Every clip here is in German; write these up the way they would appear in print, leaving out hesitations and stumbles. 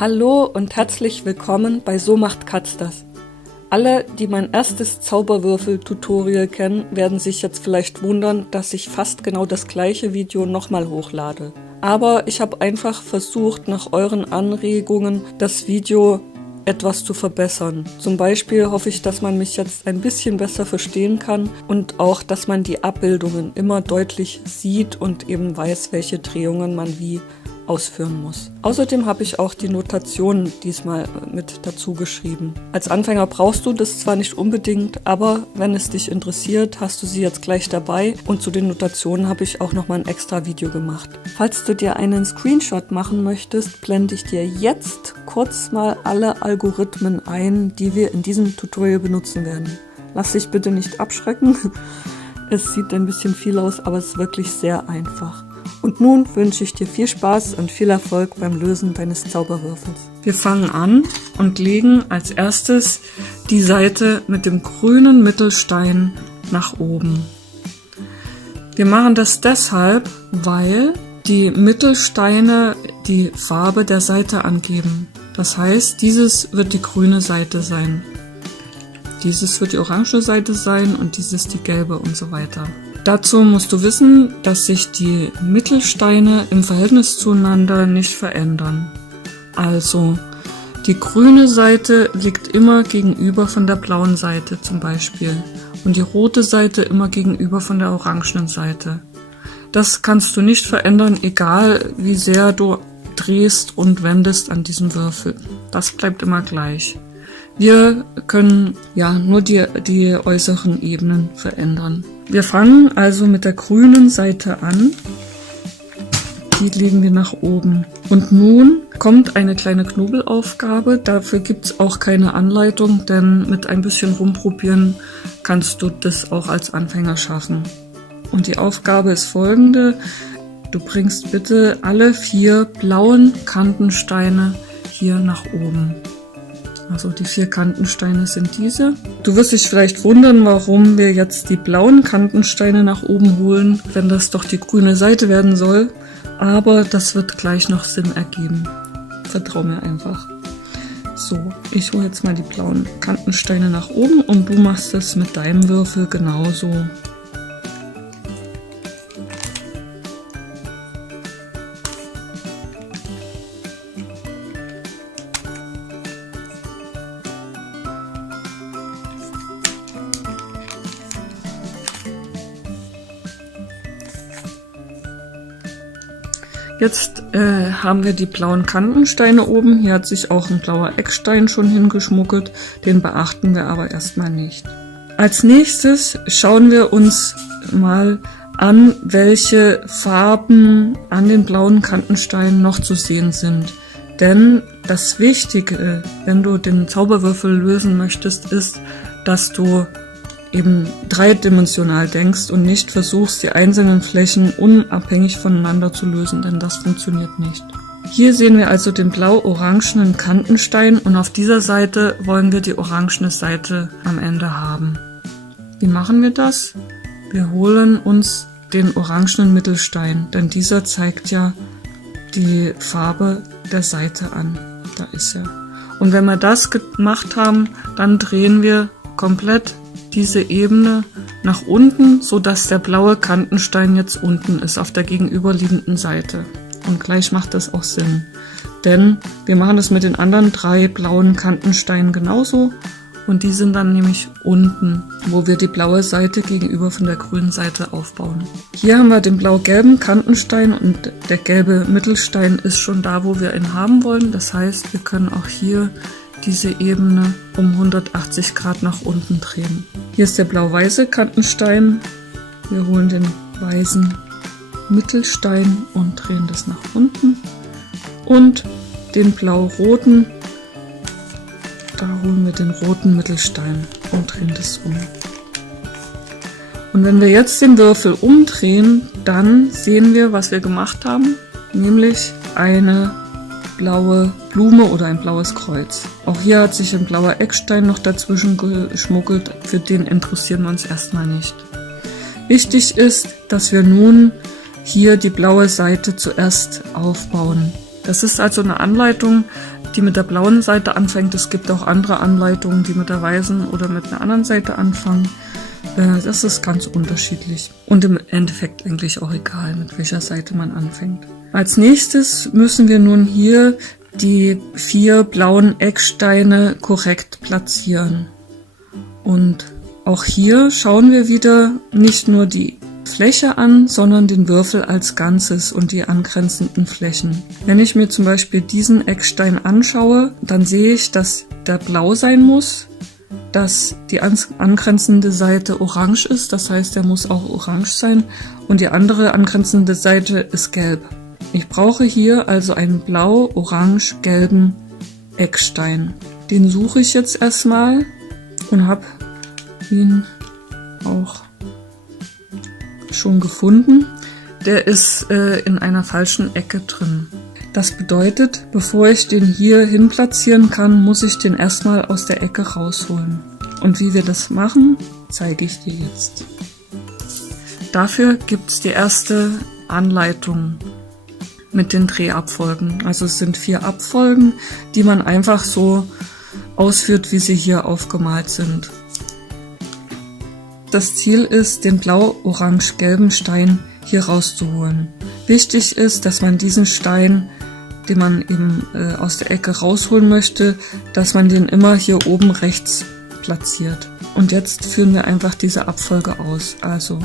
Hallo und herzlich willkommen bei So macht Katz das. Alle, die mein erstes Zauberwürfel-Tutorial kennen, werden sich jetzt vielleicht wundern, dass ich fast genau das gleiche Video nochmal hochlade. Aber ich habe einfach versucht, nach euren Anregungen das Video etwas zu verbessern. Zum Beispiel hoffe ich, dass man mich jetzt ein bisschen besser verstehen kann und auch, dass man die Abbildungen immer deutlich sieht und eben weiß, welche Drehungen man wie ausführen muss. Außerdem habe ich auch die Notationen diesmal mit dazu geschrieben. Als Anfänger brauchst du das zwar nicht unbedingt, aber wenn es dich interessiert, hast du sie jetzt gleich dabei und zu den Notationen habe ich auch nochmal ein extra Video gemacht. Falls du dir einen Screenshot machen möchtest, blende ich dir jetzt kurz mal alle Algorithmen ein, die wir in diesem Tutorial benutzen werden. Lass dich bitte nicht abschrecken. Es sieht ein bisschen viel aus, aber es ist wirklich sehr einfach. Und nun wünsche ich dir viel Spaß und viel Erfolg beim Lösen deines Zauberwürfels. Wir fangen an und legen als erstes die Seite mit dem grünen Mittelstein nach oben. Wir machen das deshalb, weil die Mittelsteine die Farbe der Seite angeben. Das heißt, dieses wird die grüne Seite sein, dieses wird die orange Seite sein und dieses die gelbe und so weiter. Dazu musst du wissen, dass sich die Mittelsteine im Verhältnis zueinander nicht verändern. Also, die grüne Seite liegt immer gegenüber von der blauen Seite zum Beispiel und die rote Seite immer gegenüber von der orangenen Seite. Das kannst du nicht verändern, egal wie sehr du drehst und wendest an diesem Würfel. Das bleibt immer gleich. Wir können ja nur die äußeren Ebenen verändern. Wir fangen also mit der grünen Seite an. Die legen wir nach oben. Und nun kommt eine kleine Knobelaufgabe. Dafür gibt es auch keine Anleitung, denn mit ein bisschen rumprobieren kannst du das auch als Anfänger schaffen. Und die Aufgabe ist folgende. Du bringst bitte alle 4 blauen Kantensteine hier nach oben. Also die 4 Kantensteine sind diese. Du wirst dich vielleicht wundern, warum wir jetzt die blauen Kantensteine nach oben holen, wenn das doch die grüne Seite werden soll. Aber das wird gleich noch Sinn ergeben. Vertrau mir einfach. So, ich hole jetzt mal die blauen Kantensteine nach oben und du machst es mit deinem Würfel genauso. Jetzt haben wir die blauen Kantensteine oben. Hier hat sich auch ein blauer Eckstein schon hingeschmuggelt. Den beachten wir aber erstmal nicht. Als nächstes schauen wir uns mal an, welche Farben an den blauen Kantensteinen noch zu sehen sind. Denn das Wichtige, wenn du den Zauberwürfel lösen möchtest, ist, dass du eben dreidimensional denkst und nicht versuchst, die einzelnen Flächen unabhängig voneinander zu lösen, denn das funktioniert nicht. Hier sehen wir also den blau-orangenen Kantenstein und auf dieser Seite wollen wir die orangene Seite am Ende haben. Wie machen wir das? Wir holen uns den orangenen Mittelstein, denn dieser zeigt ja die Farbe der Seite an. Da ist er. Und wenn wir das gemacht haben, dann drehen wir komplett diese Ebene nach unten, so dass der blaue Kantenstein jetzt unten ist auf der gegenüberliegenden Seite. Und gleich macht das auch Sinn, denn wir machen das mit den anderen 3 blauen Kantensteinen genauso und die sind dann nämlich unten, wo wir die blaue Seite gegenüber von der grünen Seite aufbauen. Hier haben wir den blau-gelben Kantenstein und der gelbe Mittelstein ist schon da, wo wir ihn haben wollen. Das heißt, wir können auch hier diese Ebene um 180 Grad nach unten drehen. Hier ist der blau-weiße Kantenstein. Wir holen den weißen Mittelstein und drehen das nach unten. Und den blau-roten, da holen wir den roten Mittelstein und drehen das um. Und wenn wir jetzt den Würfel umdrehen, dann sehen wir, was wir gemacht haben, nämlich eine blaue Blume oder ein blaues Kreuz. Auch hier hat sich ein blauer Eckstein noch dazwischen geschmuggelt, für den interessieren wir uns erstmal nicht. Wichtig ist, dass wir nun hier die blaue Seite zuerst aufbauen. Das ist also eine Anleitung, die mit der blauen Seite anfängt. Es gibt auch andere Anleitungen, die mit der weißen oder mit einer anderen Seite anfangen. Das ist ganz unterschiedlich und im Endeffekt eigentlich auch egal, mit welcher Seite man anfängt. Als nächstes müssen wir nun hier die 4 blauen Ecksteine korrekt platzieren. Und auch hier schauen wir wieder nicht nur die Fläche an, sondern den Würfel als Ganzes und die angrenzenden Flächen. Wenn ich mir zum Beispiel diesen Eckstein anschaue, dann sehe ich, dass der blau sein muss, dass die angrenzende Seite orange ist, das heißt, der muss auch orange sein und die andere angrenzende Seite ist gelb. Ich brauche hier also einen blau-orange-gelben Eckstein. Den suche ich jetzt erstmal und habe ihn auch schon gefunden. Der ist in einer falschen Ecke drin. Das bedeutet, bevor ich den hier hin platzieren kann, muss ich den erstmal aus der Ecke rausholen. Und wie wir das machen, zeige ich dir jetzt. Dafür gibt es die erste Anleitung mit den Drehabfolgen. Also es sind 4 Abfolgen, die man einfach so ausführt, wie sie hier aufgemalt sind. Das Ziel ist, den blau-orange-gelben Stein hier rauszuholen. Wichtig ist, dass man diesen Stein, den man eben aus der Ecke rausholen möchte, dass man den immer hier oben rechts platziert. Und jetzt führen wir einfach diese Abfolge aus. Also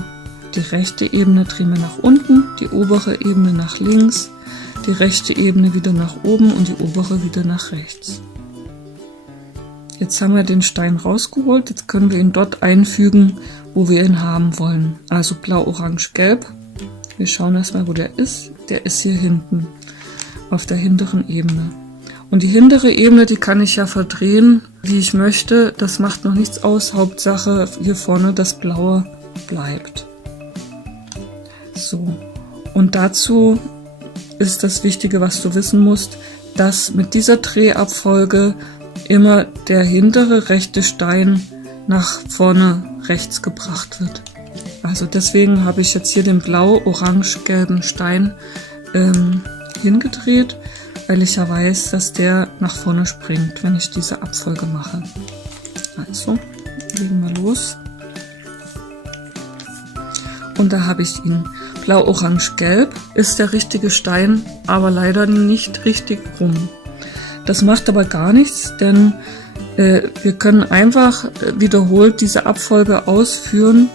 die rechte Ebene drehen wir nach unten, die obere Ebene nach links, die rechte Ebene wieder nach oben und die obere wieder nach rechts. Jetzt haben wir den Stein rausgeholt, jetzt können wir ihn dort einfügen, wo wir ihn haben wollen. Also blau, orange, gelb. Wir schauen erstmal, wo der ist. Der ist hier hinten, auf der hinteren Ebene. Und die hintere Ebene, die kann ich ja verdrehen, wie ich möchte. Das macht noch nichts aus. Hauptsache hier vorne das Blaue bleibt. So, und dazu ist das Wichtige, was du wissen musst, dass mit dieser Drehabfolge immer der hintere rechte Stein nach vorne rechts gebracht wird. Also deswegen habe ich jetzt hier den blau-orange-gelben Stein hingedreht, weil ich ja weiß, dass der nach vorne springt, wenn ich diese Abfolge mache. Also, legen wir los. Und da habe ich ihn. Blau-orange-gelb ist der richtige Stein, aber leider nicht richtig rum. Das macht aber gar nichts, denn wir können einfach wiederholt diese Abfolge ausführen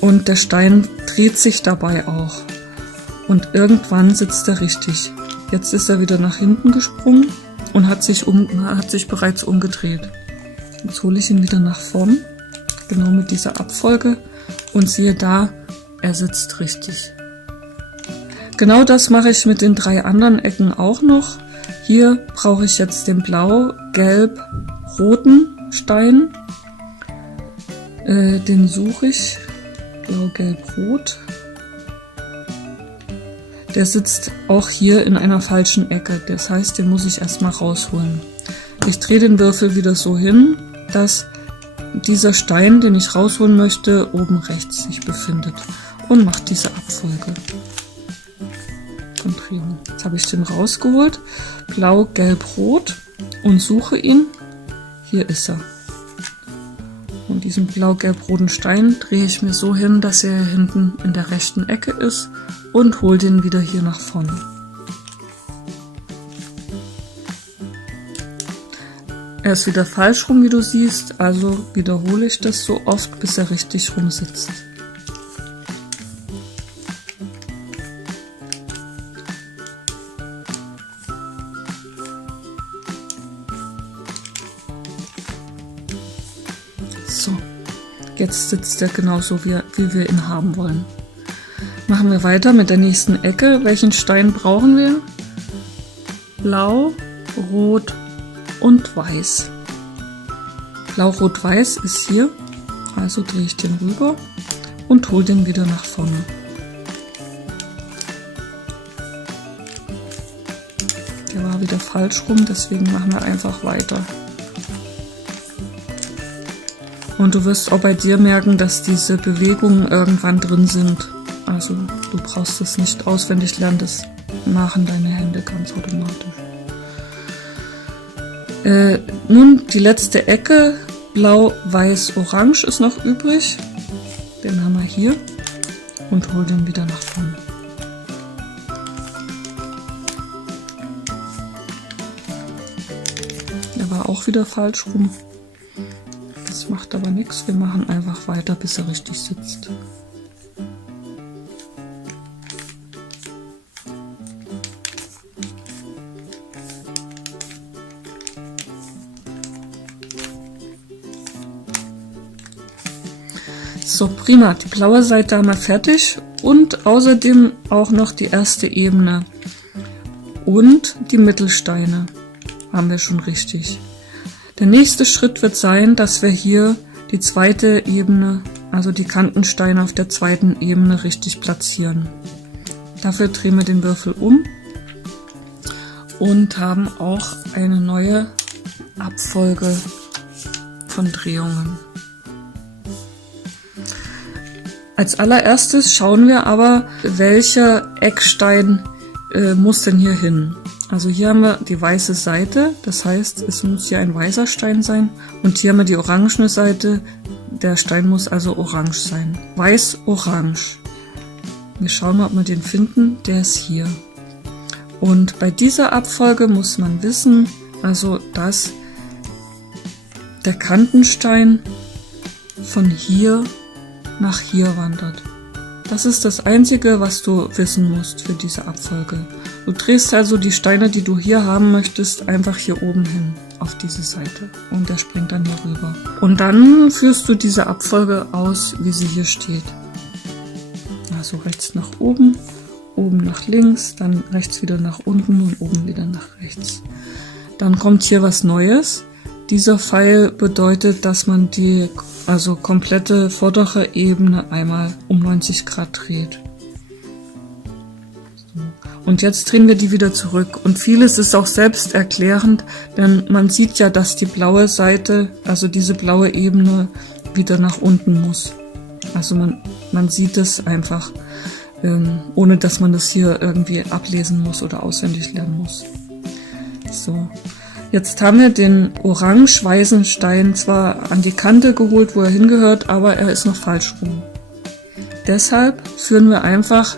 und der Stein dreht sich dabei auch. Und irgendwann sitzt er richtig. Jetzt ist er wieder nach hinten gesprungen und hat sich bereits umgedreht. Jetzt hole ich ihn wieder nach vorn, genau mit dieser Abfolge und siehe da, er sitzt richtig. Genau das mache ich mit den 3 anderen Ecken auch noch. Hier brauche ich jetzt den blau-gelb-roten Stein. Den suche ich. Blau-gelb-rot. Der sitzt auch hier in einer falschen Ecke. Das heißt, den muss ich erstmal rausholen. Ich drehe den Würfel wieder so hin, dass dieser Stein, den ich rausholen möchte, oben rechts sich befindet. Und mache diese Abfolge. Jetzt habe ich den rausgeholt, blau, gelb, rot und suche ihn. Hier ist er. Und diesen blau-gelb-roten Stein drehe ich mir so hin, dass er hinten in der rechten Ecke ist und hole den wieder hier nach vorne. Er ist wieder falsch rum, wie du siehst, also wiederhole ich das so oft, bis er richtig rum sitzt. So, jetzt sitzt er genauso, wie wir ihn haben wollen. Machen wir weiter mit der nächsten Ecke. Welchen Stein brauchen wir? Blau, Rot und Weiß. Blau, Rot, Weiß ist hier. Also drehe ich den rüber und hole den wieder nach vorne. Der war wieder falsch rum, deswegen machen wir einfach weiter. Und du wirst auch bei dir merken, dass diese Bewegungen irgendwann drin sind. Also du brauchst es nicht auswendig lernen, das machen deine Hände ganz automatisch. Nun die letzte Ecke, blau, weiß, orange ist noch übrig. Den haben wir hier und hol den wieder nach vorne. Der war auch wieder falsch rum. Das macht aber nichts, wir machen einfach weiter, bis er richtig sitzt. So, prima, die blaue Seite haben wir fertig und außerdem auch noch die erste Ebene und die Mittelsteine haben wir schon richtig. Der nächste Schritt wird sein, dass wir hier die zweite Ebene, also die Kantensteine auf der zweiten Ebene richtig platzieren. Dafür drehen wir den Würfel um und haben auch eine neue Abfolge von Drehungen. Als allererstes schauen wir aber, welcher Eckstein muss denn hier hin. Also hier haben wir die weiße Seite, das heißt, es muss hier ein weißer Stein sein. Und hier haben wir die orangene Seite, der Stein muss also orange sein. Weiß-orange. Wir schauen mal, ob wir den finden, der ist hier. Und bei dieser Abfolge muss man wissen, also dass der Kantenstein von hier nach hier wandert. Das ist das Einzige, was du wissen musst für diese Abfolge. Du drehst also die Steine, die du hier haben möchtest, einfach hier oben hin auf diese Seite und der springt dann hier rüber. Und dann führst du diese Abfolge aus, wie sie hier steht. Also rechts nach oben, oben nach links, dann rechts wieder nach unten und oben wieder nach rechts. Dann kommt hier was Neues. Dieser Pfeil bedeutet, dass man die komplette vordere Ebene einmal um 90 Grad dreht. So. Und jetzt drehen wir die wieder zurück. Und vieles ist auch selbsterklärend, denn man sieht ja, dass die blaue Seite, also diese blaue Ebene, wieder nach unten muss. Also man sieht es einfach, ohne dass man das hier irgendwie ablesen muss oder auswendig lernen muss. So. Jetzt haben wir den orange-weißen Stein zwar an die Kante geholt, wo er hingehört, aber er ist noch falsch rum. Deshalb führen wir einfach,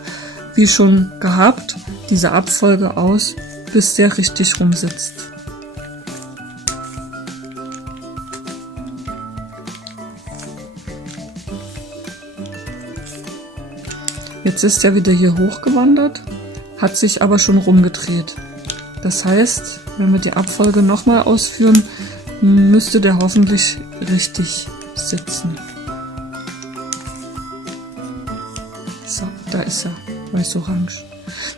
wie schon gehabt, diese Abfolge aus, bis der richtig rum sitzt. Jetzt ist er wieder hier hochgewandert, hat sich aber schon rumgedreht. Das heißt, wenn wir die Abfolge nochmal ausführen, müsste der hoffentlich richtig sitzen. So, da ist er, weiß-orange.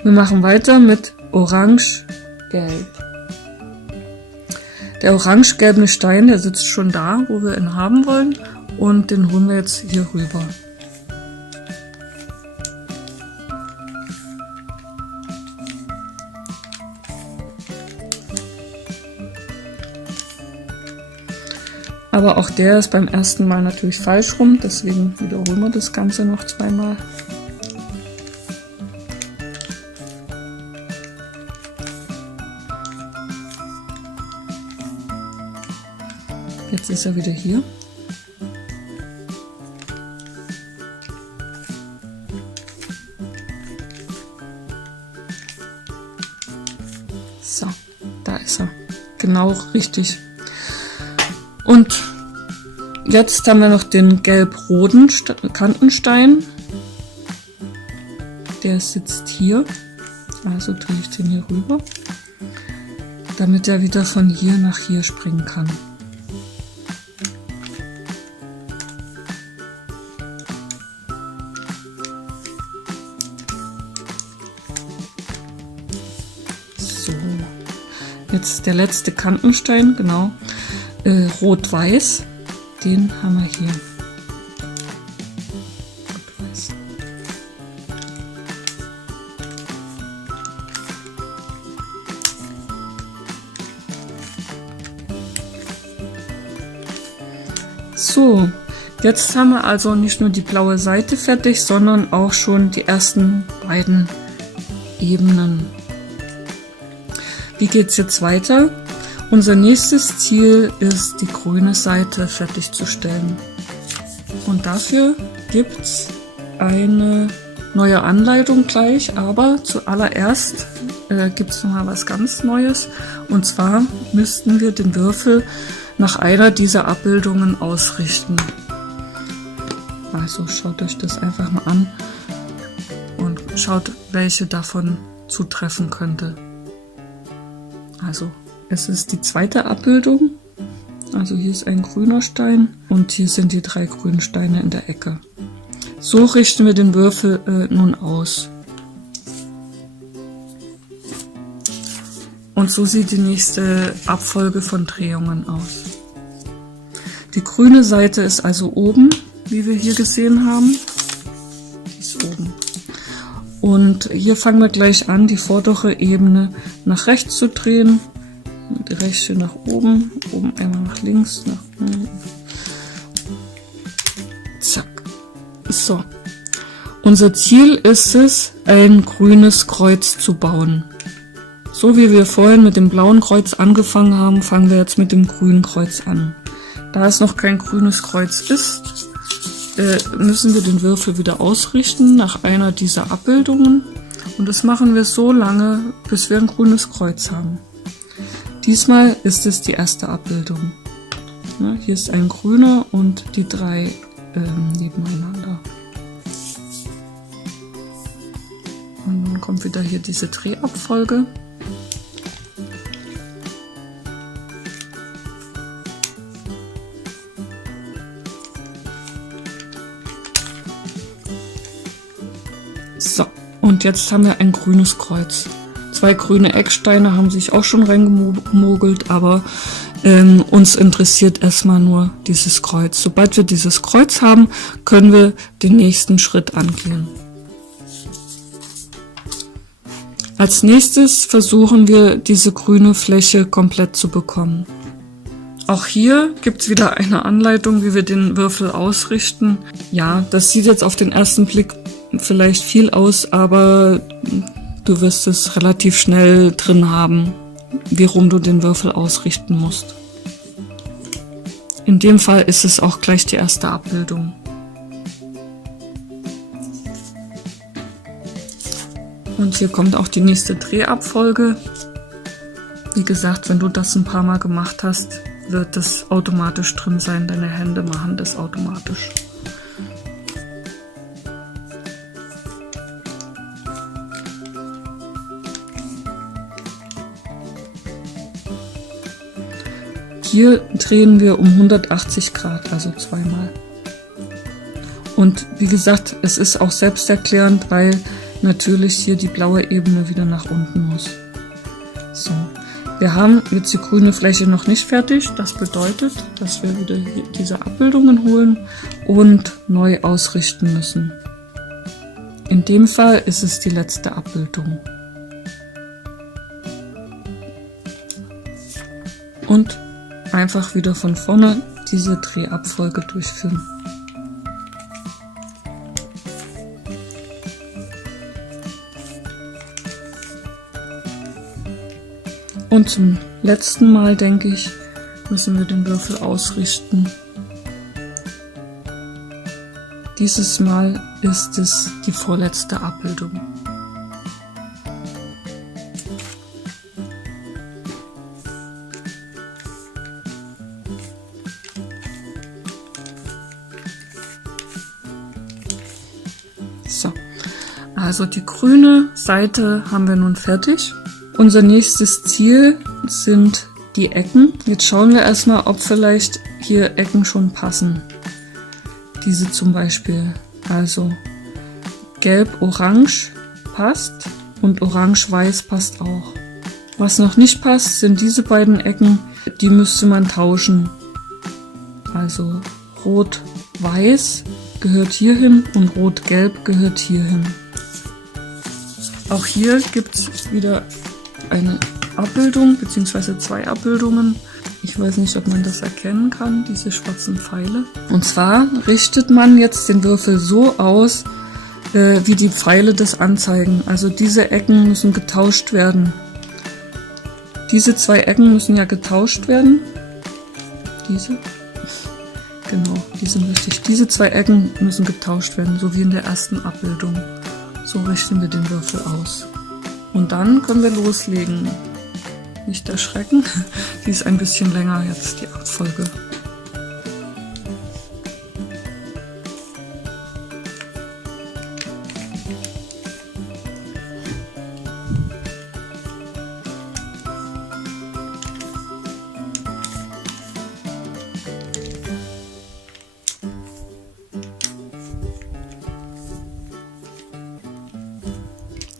Wir machen weiter mit orange-gelb. Der orange-gelbe Stein, der sitzt schon da, wo wir ihn haben wollen, und den holen wir jetzt hier rüber. Aber auch der ist beim ersten Mal natürlich falsch rum, deswegen wiederholen wir das Ganze noch zweimal. Jetzt ist er wieder hier. So, da ist er. Genau richtig. Und jetzt haben wir noch den gelb-roten Kantenstein. Der sitzt hier. Also drehe ich den hier rüber, damit er wieder von hier nach hier springen kann. So, jetzt der letzte Kantenstein, genau. Rot-Weiß, den haben wir hier. Rot-Weiß. So, jetzt haben wir also nicht nur die blaue Seite fertig, sondern auch schon die ersten beiden Ebenen. Wie geht es jetzt weiter? Unser nächstes Ziel ist, die grüne Seite fertigzustellen. Und dafür gibt es eine neue Anleitung gleich, aber zuallererst gibt es nochmal was ganz Neues. Und zwar müssten wir den Würfel nach einer dieser Abbildungen ausrichten. Also schaut euch das einfach mal an und schaut, welche davon zutreffen könnte. Also es ist die zweite Abbildung. Also hier ist ein grüner Stein und hier sind die 3 grünen Steine in der Ecke. So richten wir den Würfel nun aus. Und so sieht die nächste Abfolge von Drehungen aus. Die grüne Seite ist also oben, wie wir hier gesehen haben. Die ist oben. Und hier fangen wir gleich an, die vordere Ebene nach rechts zu drehen. Die rechte nach oben, oben einmal nach links, nach oben. Zack. So. Unser Ziel ist es, ein grünes Kreuz zu bauen. So wie wir vorhin mit dem blauen Kreuz angefangen haben, fangen wir jetzt mit dem grünen Kreuz an. Da es noch kein grünes Kreuz ist, müssen wir den Würfel wieder ausrichten nach einer dieser Abbildungen. Und das machen wir so lange, bis wir ein grünes Kreuz haben. Diesmal ist es die erste Abbildung. Ja, hier ist ein grüner und die 3 nebeneinander. Und nun kommt wieder hier diese Drehabfolge. So, und jetzt haben wir ein grünes Kreuz. 2 grüne Ecksteine haben sich auch schon reingemogelt, aber uns interessiert erstmal nur dieses Kreuz. Sobald wir dieses Kreuz haben, können wir den nächsten Schritt angehen. Als nächstes versuchen wir, diese grüne Fläche komplett zu bekommen. Auch hier gibt es wieder eine Anleitung, wie wir den Würfel ausrichten. Ja, das sieht jetzt auf den ersten Blick vielleicht viel aus, aber du wirst es relativ schnell drin haben, wie rum du den Würfel ausrichten musst. In dem Fall ist es auch gleich die erste Abbildung. Und hier kommt auch die nächste Drehabfolge. Wie gesagt, wenn du das ein paar Mal gemacht hast, wird das automatisch drin sein. Deine Hände machen das automatisch. Hier drehen wir um 180 Grad, also zweimal. Und wie gesagt, es ist auch selbsterklärend, weil natürlich hier die blaue Ebene wieder nach unten muss. So, wir haben jetzt die grüne Fläche noch nicht fertig. Das bedeutet, dass wir wieder diese Abbildungen holen und neu ausrichten müssen. In dem Fall ist es die letzte Abbildung. Und einfach wieder von vorne diese Drehabfolge durchführen. Und zum letzten Mal, denke ich, müssen wir den Würfel ausrichten. Dieses Mal ist es die vorletzte Abbildung. So, also die grüne Seite haben wir nun fertig. Unser nächstes Ziel sind die Ecken. Jetzt schauen wir erstmal, ob vielleicht hier Ecken schon passen. Diese zum Beispiel. Also gelb-orange passt und orange-weiß passt auch. Was noch nicht passt, sind diese beiden Ecken. Die müsste man tauschen. Also rot-weiß gehört hierhin und rot-gelb gehört hierhin. Auch hier gibt es wieder eine Abbildung bzw. 2 Abbildungen. Ich weiß nicht, ob man das erkennen kann, diese schwarzen Pfeile. Und zwar richtet man jetzt den Würfel so aus, wie die Pfeile das anzeigen. Also diese Ecken müssen getauscht werden. Diese 2 Ecken müssen ja getauscht werden. Diese? Genau, die sind richtig. Diese 2 Ecken müssen getauscht werden, so wie in der ersten Abbildung. So richten wir den Würfel aus. Und dann können wir loslegen. Nicht erschrecken, die ist ein bisschen länger jetzt, die Abfolge.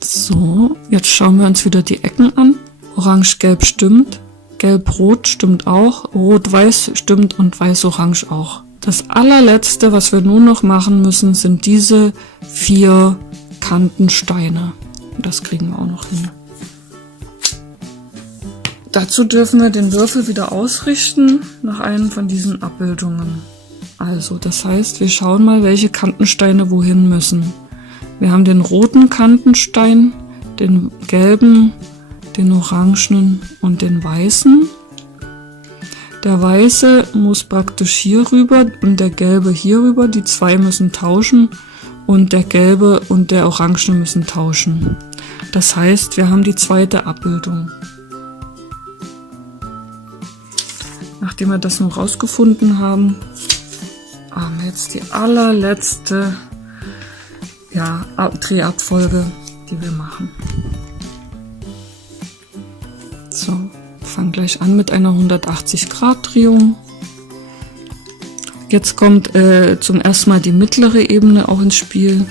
So, jetzt schauen wir uns wieder die Ecken an. Orange-Gelb stimmt, Gelb-Rot stimmt auch, Rot-Weiß stimmt und Weiß-Orange auch. Das allerletzte, was wir nur noch machen müssen, sind diese 4 Kantensteine. Das kriegen wir auch noch hin. Dazu dürfen wir den Würfel wieder ausrichten nach einem von diesen Abbildungen. Also, das heißt, wir schauen mal, welche Kantensteine wohin müssen. Wir haben den roten Kantenstein, den gelben, den orangenen und den weißen. Der weiße muss praktisch hier rüber und der gelbe hier rüber. Die 2 müssen tauschen und der gelbe und der orangene müssen tauschen. Das heißt, wir haben die zweite Abbildung. Nachdem wir das noch rausgefunden haben, haben wir jetzt die allerletzte Drehabfolge, die wir machen. So, fangen gleich an mit einer 180-Grad-Drehung. Jetzt kommt zum ersten Mal die mittlere Ebene auch ins Spiel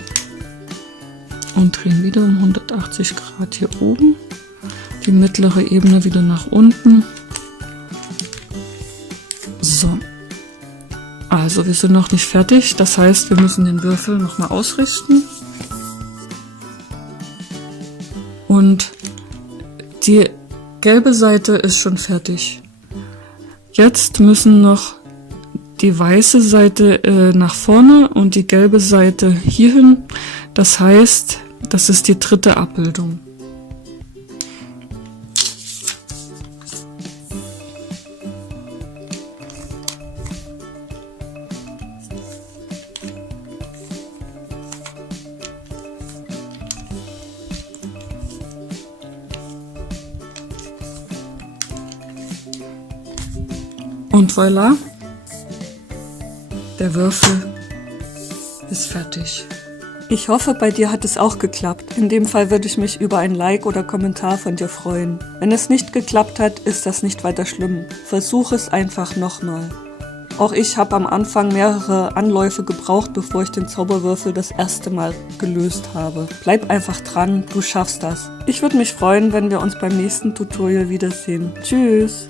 und drehen wieder um 180 Grad hier oben. Die mittlere Ebene wieder nach unten. So, also wir sind noch nicht fertig, das heißt, wir müssen den Würfel nochmal ausrichten. Und die gelbe Seite ist schon fertig. Jetzt müssen noch die weiße Seite nach vorne und die gelbe Seite hierhin. Das heißt, das ist die dritte Abbildung. Und voilà, der Würfel ist fertig. Ich hoffe, bei dir hat es auch geklappt. In dem Fall würde ich mich über ein Like oder Kommentar von dir freuen. Wenn es nicht geklappt hat, ist das nicht weiter schlimm. Versuch es einfach nochmal. Auch ich habe am Anfang mehrere Anläufe gebraucht, bevor ich den Zauberwürfel das erste Mal gelöst habe. Bleib einfach dran, du schaffst das. Ich würde mich freuen, wenn wir uns beim nächsten Tutorial wiedersehen. Tschüss!